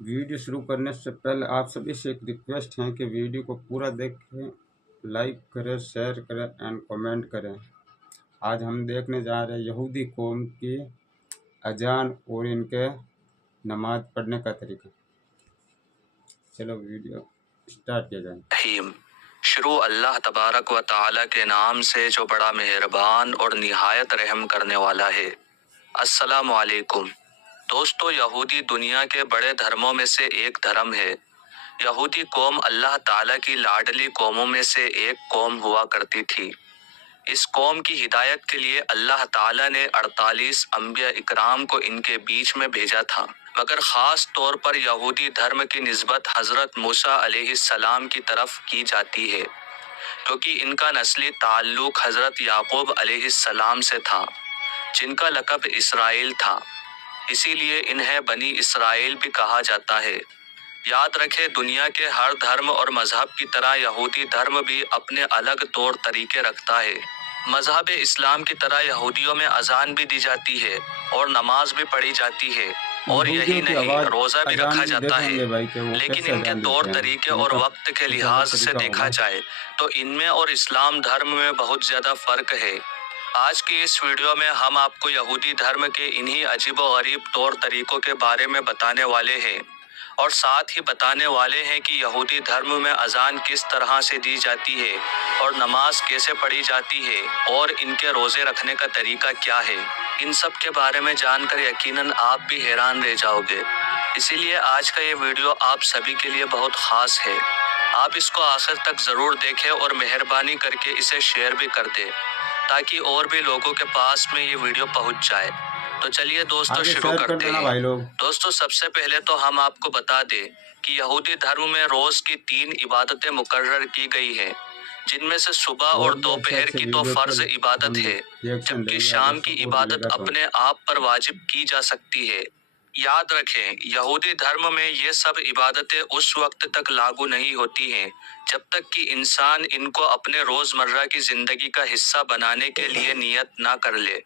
Video शुरू करने से पहले आप सभी से एक रिक्वेस्ट है कि वीडियो को पूरा देखें, लाइक करें, शेयर करें एंड कमेंट करें। आज हम देखने जा रहे हैं यहूदी कौम की अजान और इनके नमाज पढ़ने का तरीका। चलो वीडियो स्टार्ट किया जाए। शुरू अल्लाह तबारक व तआला के नाम से जो बड़ा मेहरबान और निहायत रहम करने वाला है। अस्सलामु अलैकुम। दोस्तों, यहूदी दुनिया के बड़े धर्मों में से एक धर्म है। यहूदी कौम अल्लाह ताला की लाडली कौमों में से एक कौम हुआ करती थी। इस कौम की हिदायत के लिए अल्लाह ताला ने 48 अंबिया इकराम को इनके बीच में भेजा था, मगर खास तौर पर यहूदी धर्म की निस्बत हजरत मूसा अलैहिस्सलाम की तरफ की जाती है, क्योंकि इनका नस्ली ताल्लुक हजरत याकूब अलैहिस्सलाम से था, जिनका लक़ब इसराइल था। इसीलिए इन्हें बनी इसराइल भी कहा जाता है। याद रखें, दुनिया के हर धर्म और मजहब की तरह यहूदी धर्म भी अपने अलग तौर तरीके रखता है। मजहब इस्लाम की तरह यहूदियों में अजान भी दी जाती है और नमाज भी पढ़ी जाती है, और यही नहीं, रोजा भी रखा जाता है। लेकिन इनके तौर तरीके और वक्त के लिहाज से देखा जाए तो इनमें और इस्लाम धर्म में बहुत ज्यादा फर्क है। आज की इस वीडियो में हम आपको यहूदी धर्म के इन्हीं अजीबो-गरीब तौर तरीकों के बारे में बताने वाले हैं, और साथ ही बताने वाले हैं कि यहूदी धर्म में अजान किस तरह से दी जाती है और नमाज कैसे पढ़ी जाती है और इनके रोजे रखने का तरीका क्या है। इन सब के बारे में जानकर यकीनन आप भी हैरान रह जाओगे। इसीलिए आज का ये वीडियो आप सभी के लिए बहुत खास है। आप इसको आखिर तक जरूर देखें और मेहरबानी करके इसे शेयर भी कर दें, ताकि और भी लोगों के पास में ये वीडियो पहुंच जाए। तो चलिए दोस्तों, शुरू करते हैं। दोस्तों, सबसे पहले तो हम आपको बता दें कि यहूदी धर्म में रोज की 3 इबादतें मुकर्रर की गई हैं, जिनमें से सुबह और दोपहर की तो फर्ज इबादत है, जबकि शाम की इबादत अपने आप पर वाजिब की जा सकती है। याद रखें, यहूदी धर्म में ये सब इबादतें उस वक्त तक लागू नहीं होती हैं जब तक कि इंसान इनको अपने रोजमर्रा की जिंदगी का हिस्सा बनाने के लिए नियत ना कर ले,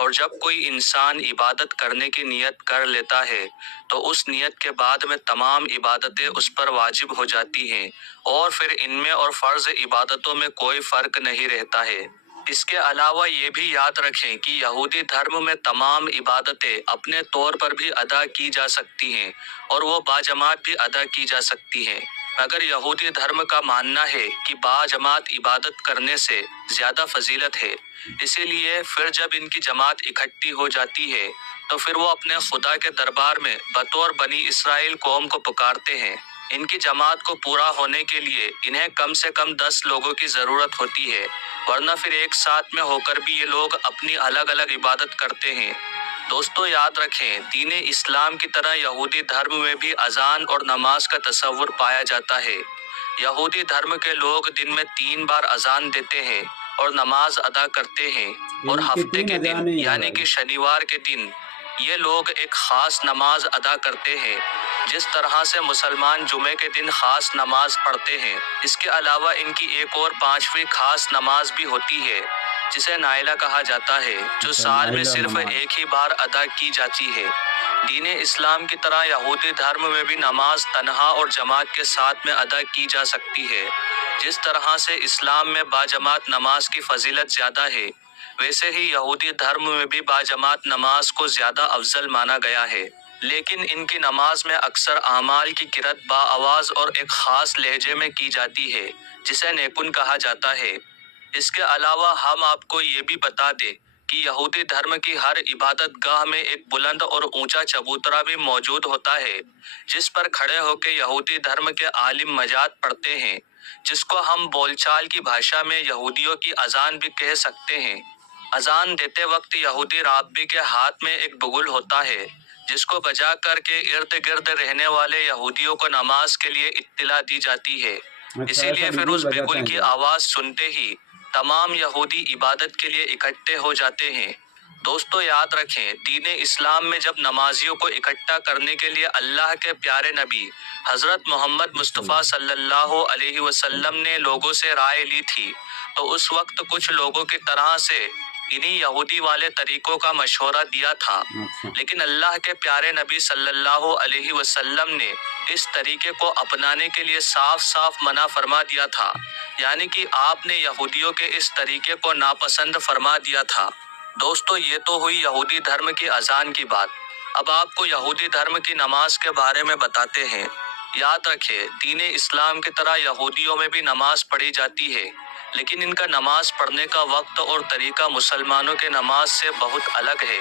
और जब कोई इंसान इबादत करने की नियत कर लेता है तो उस नियत के बाद में तमाम इबादतें उस पर वाजिब हो जाती हैं, और फिर इनमें और फर्ज इबादतों में कोई फर्क नहीं रहता है। इसके अलावा ये भी याद रखें कि यहूदी धर्म में तमाम इबादतें अपने तौर पर भी अदा की जा सकती हैं और वो बाजमात भी अदा की जा सकती हैं, मगर यहूदी धर्म का मानना है कि बाजमात इबादत करने से ज्यादा फजीलत है। इसीलिए फिर जब इनकी जमात इकट्ठी हो जाती है तो फिर वो अपने खुदा के दरबार में बतौर बनी इसराइल कौम को पुकारते हैं। इनकी जमात को पूरा होने के लिए इन्हें कम से कम 10 लोगों की जरूरत होती है, वरना फिर एक साथ में होकर भी ये लोग अपनी अलग अलग इबादत करते हैं। दोस्तों, याद रखें, दीन इस्लाम की तरह यहूदी धर्म में भी अजान और नमाज का तसव्वुर पाया जाता है। यहूदी धर्म के लोग दिन में 3 बार अजान देते हैं और नमाज अदा करते हैं, और हफ्ते के दिन यानी कि शनिवार के दिन ये लोग एक खास नमाज अदा करते हैं, जिस तरह से मुसलमान जुमे के दिन खास नमाज पढ़ते हैं। इसके अलावा इनकी एक और 5वीं खास नमाज भी होती है, जिसे नाइला कहा जाता है, जो साल में सिर्फ एक ही बार अदा की जाती है। दीन इस्लाम की तरह यहूदी धर्म में भी नमाज तन्हा और जमात के साथ में अदा की जा सकती है। जिस तरह से इस्लाम में बाजमात नमाज की फजीलत ज्यादा है, वैसे ही यहूदी धर्म में भी बाजमात नमाज को ज्यादा अफजल माना गया है। लेकिन इनकी नमाज में अक्सर आमाल की किरत बाआवाज और एक खास लहजे में की जाती है, जिसे नेकुन कहा जाता है। इसके अलावा हम आपको ये भी बता दें कि यहूदी धर्म की हर इबादत गाह में एक बुलंद और ऊंचा चबूतरा भी मौजूद होता है, जिस पर खड़े होकर यहूदी धर्म के आलिम मजाद पढ़ते हैं, जिसको हम बोलचाल की भाषा में यहूदियों की अजान भी कह सकते हैं। अजान देते वक्त यहूदी राब्बी के हाथ में एक बुगुल होता है, जिसको बजा करके इर्द गिर्द रहने वाले यहूदियों को नमाज के लिए इत्तिला दी जाती है। इसीलिए फिर उस बुगुल की आवाज सुनते ही तमाम यहूदी इबादत के लिए इकट्ठे हो जाते हैं। दोस्तों, याद रखें, दीन इस्लाम में जब नमाजियों को इकट्ठा करने के लिए अल्लाह के प्यारे नबी हजरत मोहम्मद मुस्तफ़ा सल्लल्लाहु अलैहि वसल्लम ने लोगों से राय ली थी, तो उस वक्त कुछ लोगों की तरह से इन्हीं यहूदी वाले तरीकों का मशवरा दिया था, लेकिन अल्लाह के प्यारे नबी सल्लल्लाहु अलैहि वसल्लम ने इस तरीके को अपनाने के लिए साफ साफ मना फरमा दिया था, यानी कि आपने यहूदियों के इस तरीके को नापसंद फरमा दिया था। दोस्तों, ये तो हुई यहूदी धर्म की अजान की बात। अब आपको यहूदी धर्म की नमाज के बारे में बताते हैं। याद रखें, दीन इस्लाम की तरह यहूदियों में भी नमाज पढ़ी जाती है, लेकिन इनका नमाज पढ़ने का वक्त और तरीका मुसलमानों के नमाज से बहुत अलग है,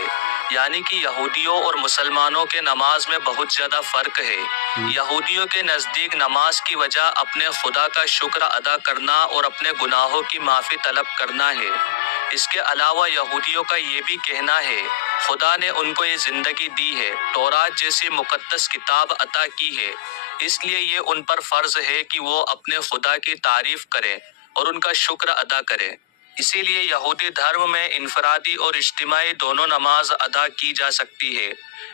यानी कि यहूदियों और मुसलमानों के नमाज में बहुत ज्यादा फर्क है। यहूदियों के नजदीक नमाज की वजह अपने खुदा का शुक्र अदा करना और अपने गुनाहों की माफी तलब करना है। इसके अलावा यहूदियों का ये भी कहना है, खुदा ने उनको ये जिंदगी दी है, तौरात जैसी मुकद्दस किताब अता की है, इसलिए ये उन पर फर्ज है कि वो अपने खुदा की तारीफ करें और उनका शुक्र अदा करें। इसीलिए यहूदी धर्म में इनफरादी और इज्तिमाई दोनों नमाज अदा की जा सकती है।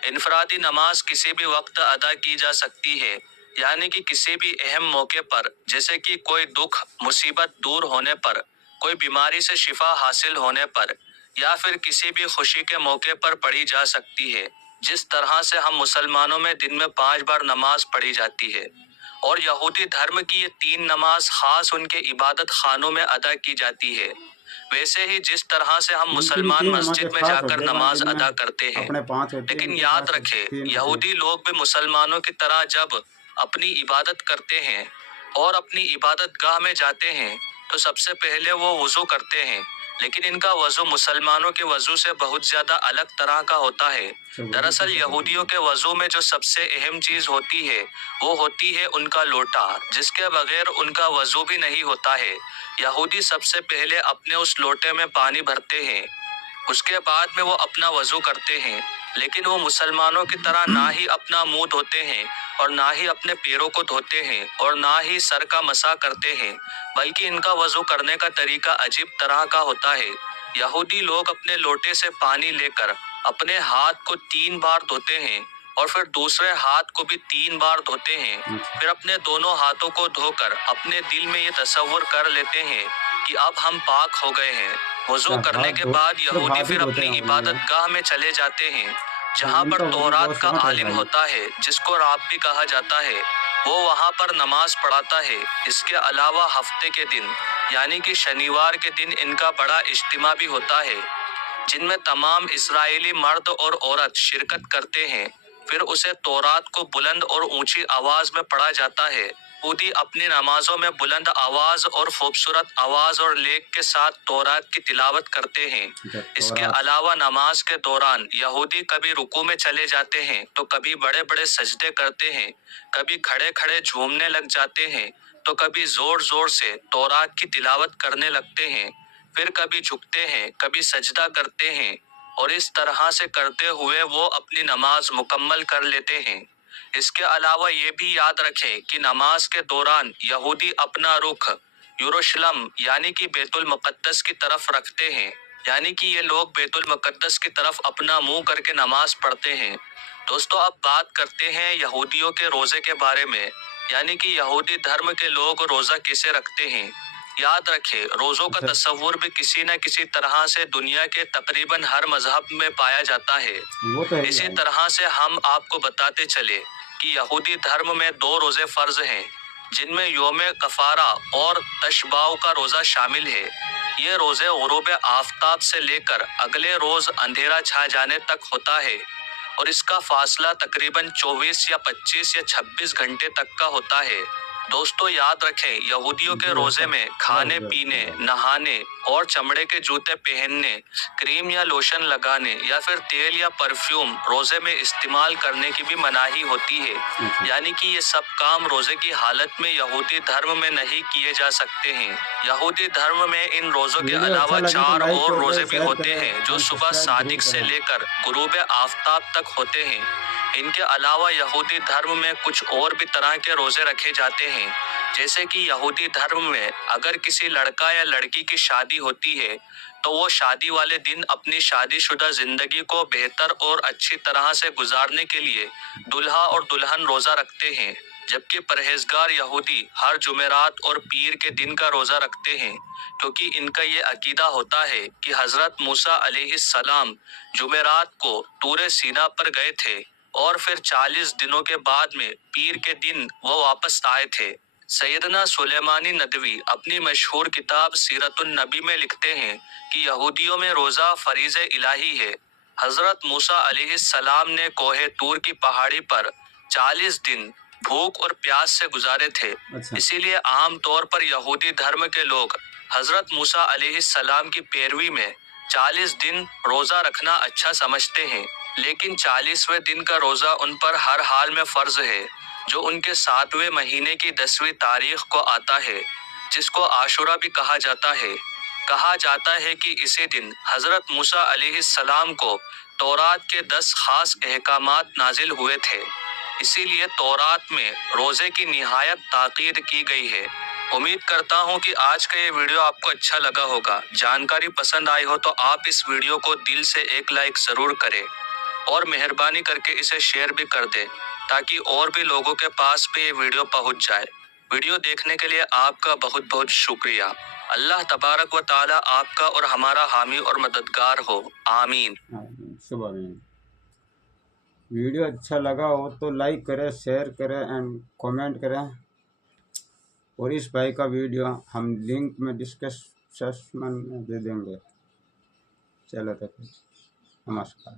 इनफरादी नमाज किसी भी वक्त अदा की जा सकती है, यानी कि किसी भी अहम मौके पर, जैसे कि कोई दुख मुसीबत दूर होने पर, कोई बीमारी से शिफा हासिल होने पर, या फिर किसी भी खुशी के मौके पर पढ़ी जा सकती है। जिस तरह से हम मुसलमानों में दिन में 5 बार नमाज पढ़ी जाती है, और यहूदी धर्म की ये 3 नमाज खास उनके इबादत खानों में अदा की जाती है, वैसे ही जिस तरह से हम मुसलमान मस्जिद में जाकर नमाज अदा करते हैं। लेकिन याद रखें, यहूदी लोग भी मुसलमानों की तरह जब अपनी इबादत करते हैं और अपनी इबादत गाह में जाते हैं, तो सबसे पहले वो वुजू करते हैं, लेकिन इनका वजू मुसलमानों के वजू से बहुत ज्यादा अलग तरह का होता है। दरअसल यहूदियों के वजू में जो सबसे अहम चीज होती है, वो होती है उनका लोटा, जिसके बगैर उनका वजू भी नहीं होता है। यहूदी सबसे पहले अपने उस लोटे में पानी भरते हैं, उसके बाद में वो अपना वजू करते हैं, लेकिन वो मुसलमानों की तरह ना ही अपना मुंह धोते हैं और ना ही अपने पैरों को धोते हैं और ना ही सर का मसा करते हैं, बल्कि इनका वजू करने का तरीका अजीब तरह का होता है। यहूदी लोग अपने लोटे से पानी लेकर अपने हाथ को 3 बार धोते हैं और फिर दूसरे हाथ को भी 3 बार धोते हैं। फिर अपने दोनों हाथों को धोकर अपने दिल में ये तसव्वुर कर लेते हैं कि अब हम पाक हो गए हैं। वजू करने के बाद यहूदी फिर अपनी इबादत गाह में चले जाते हैं, जहाँ पर तौरात का आलिम होता है, जिसको राब्बी कहा जाता है, वो वहाँ पर नमाज पढ़ाता है। इसके अलावा हफ्ते के दिन, यानी कि शनिवार के दिन इनका बड़ा इज्तिमा भी होता है, जिनमें तमाम इस्राएली मर्द और औरत शिरकत करते हैं। फिर उसे तौरात को बुलंद और ऊंची आवाज में पढ़ा जाता है। यहूदी अपनी नमाजों में बुलंद आवाज और खूबसूरत आवाज और लेख के साथ तौरात की तिलावत करते हैं। इसके अलावा नमाज के दौरान यहूदी कभी रुकू में चले जाते हैं, तो कभी बड़े बड़े सजदे करते हैं, कभी खड़े खड़े झूमने लग जाते हैं, तो कभी जोर जोर से तौरात की तिलावत करने लगते हैं, फिर कभी झुकते हैं, कभी सजदा करते हैं, और इस तरह से करते हुए वो अपनी नमाज मुकम्मल कर लेते हैं। इसके अलावा ये भी याद रखें कि नमाज के दौरान यहूदी अपना रुख यरूशलेम यानी कि बैतुल मुक़द्दस की तरफ रखते हैं, यानी कि ये लोग बैतुल मुक़द्दस की तरफ अपना मुंह करके नमाज पढ़ते हैं। दोस्तों, अब बात करते हैं यहूदियों के रोजे के बारे में, यानी कि यहूदी धर्म के लोग रोजा कैसे रखते हैं। याद रखें, रोजों का तस्वुर भी किसी न किसी तरह से दुनिया के तकरीबन हर मजहब में पाया जाता है। इसी तरह से हम आपको बताते चले कि यहूदी धर्म में 2 रोजे फर्ज हैं, जिनमें योम कफारा और तशबाउ का रोजा शामिल है। ये रोजे गुरूब आफताब से लेकर अगले रोज अंधेरा छा जाने तक होता है, और इसका फासला तकरीबन 24 या 25 या 26 घंटे तक का होता है। दोस्तों, याद रखें, यहूदियों के रोजे में खाने पीने, नहाने और चमड़े के जूते पहनने, क्रीम या लोशन लगाने या फिर तेल या परफ्यूम रोजे में इस्तेमाल करने की भी मनाही होती है, यानी कि ये सब काम रोजे की हालत में यहूदी धर्म में नहीं किए जा सकते हैं। यहूदी धर्म में इन रोजों के अलावा 4 और रोजे भी होते हैं, जो सुबह सादिक से लेकर गुरूब आफताब तक होते हैं। इनके अलावा यहूदी धर्म में कुछ और भी तरह के रोजे रखे जाते हैं, जैसे कि यहूदी धर्म में अगर किसी लड़का या लड़की की शादी होती है, तो वो शादी वाले दिन अपनी शादीशुदा जिंदगी को बेहतर और अच्छी तरह से गुजारने के लिए दुल्हा और दुल्हन रोजा रखते हैं। जबकि परहेजगार यहूदी हर जुमेरात और पीर के दिन का रोजा रखते हैं, क्योंकि इनका ये अकीदा होता है कि हजरत मूसा अलैहिस्सलाम जुमेरात को तूरे सीना पर गए थे और फिर 40 दिनों के बाद में पीर के दिन वो वापस आए थे। सैयदना सुलेमानी नदवी अपनी मशहूर किताब सीरतुन नबी में लिखते हैं कि यहूदियों में रोजा फरीज़े इलाही है। हजरत मूसा अलैहिस्सलाम ने कोहे तूर की पहाड़ी पर 40 दिन भूख और प्यास से गुजारे थे। इसीलिए आम तौर पर यहूदी धर्म के लोग हजरत मूसा अलैहिस्सलाम की पैरवी में 40 दिन रोजा रखना अच्छा समझते हैं, लेकिन 40वें दिन का रोजा उन पर हर हाल में फर्ज है, जो उनके 7वें महीने की 10वीं तारीख को आता है, जिसको आशुरा भी कहा जाता है। कहा जाता है कि इसी दिन हजरत मूसा अलैहिस्सलाम को तौरात के 10 खास अहकामात नाजिल हुए थे, इसीलिए तौरात में रोजे की निहायत ताकीद की गई है। उम्मीद करता हूँ कि आज का ये वीडियो आपको अच्छा लगा होगा। जानकारी पसंद आई हो तो आप इस वीडियो को दिल से एक लाइक जरूर करें और मेहरबानी करके इसे शेयर भी कर दें, ताकि और भी लोगों के पास भी ये वीडियो पहुंच जाए। वीडियो देखने के लिए आपका बहुत बहुत शुक्रिया। अल्लाह तबारक व ताला आपका और हमारा हामी और मददगार हो। आमीन। सुबह में वीडियो अच्छा लगा हो तो लाइक करें, शेयर करें एंड कमेंट करें। और इस भाई का वीडियो हम लिंक में डिस्क्रिप्शन में दे देंगे। चलो तो नमस्कार।